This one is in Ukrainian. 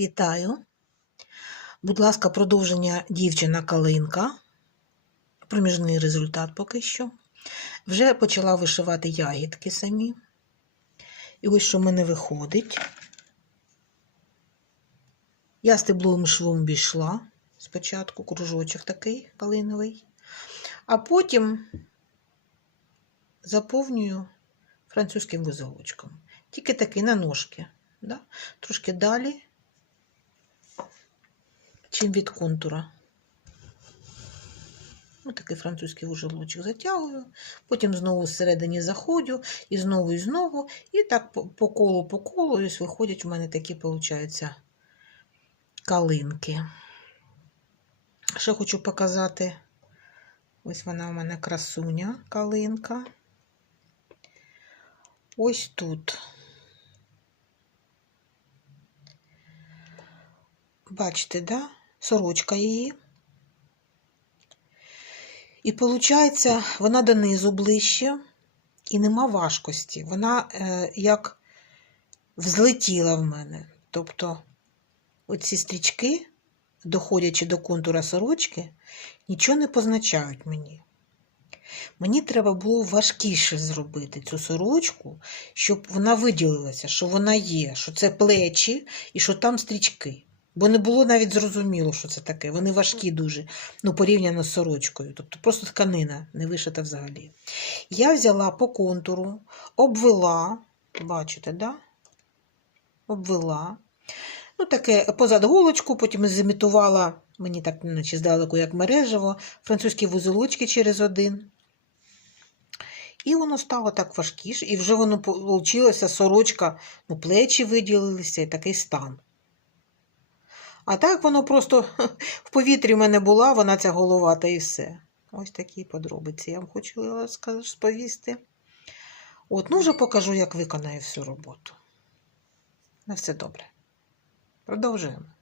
Вітаю. Будь ласка, продовження дівчина калинка. Проміжний результат поки що. Вже почала вишивати ягідки самі. І ось що в мене виходить. Я стебловим швом обійшла спочатку кружочок такий калиновий, а потім заповнюю французьким вузолочком. Тільки такий на ножки. Да? Трошки далі, чим від контура. Ось такий французький вужелочок затягую, потім знову всередині заходжу, і знову, і знову. І так по, по колу, по колу, і ось виходять у мене такі, виходить, калинки. Ще хочу показати, ось вона у мене красуня, калинка. Ось тут. Бачите, да? Сорочка її. І виходить, вона донизу ближче, і нема важкості. Вона е, як взлетіла в мене. Тобто, оці стрічки, доходячи до контура сорочки, нічого не позначають мені. Мені треба було важкіше зробити цю сорочку, щоб вона виділилася, що вона є, що це плечі і що там стрічки. Бо не було навіть зрозуміло, що це таке. Вони важкі дуже, ну, порівняно з сорочкою. Тобто просто тканина не вишита взагалі. Я взяла по контуру, обвела, бачите, да? обвела. Ну, таке позад голочку, потім зімітувала, мені так наче здалеку, як мережево, французькі вузелочки через один. І воно стало так важкіше, і вже воно вийшло, сорочка, ну, плечі виділилися і такий стан. А так воно просто в повітрі в мене була, вона ця голова, та і все. Ось такі подробиці я вам хочу сповісти. От, ну вже покажу, як виконаю всю роботу. На все добре. Продовжуємо.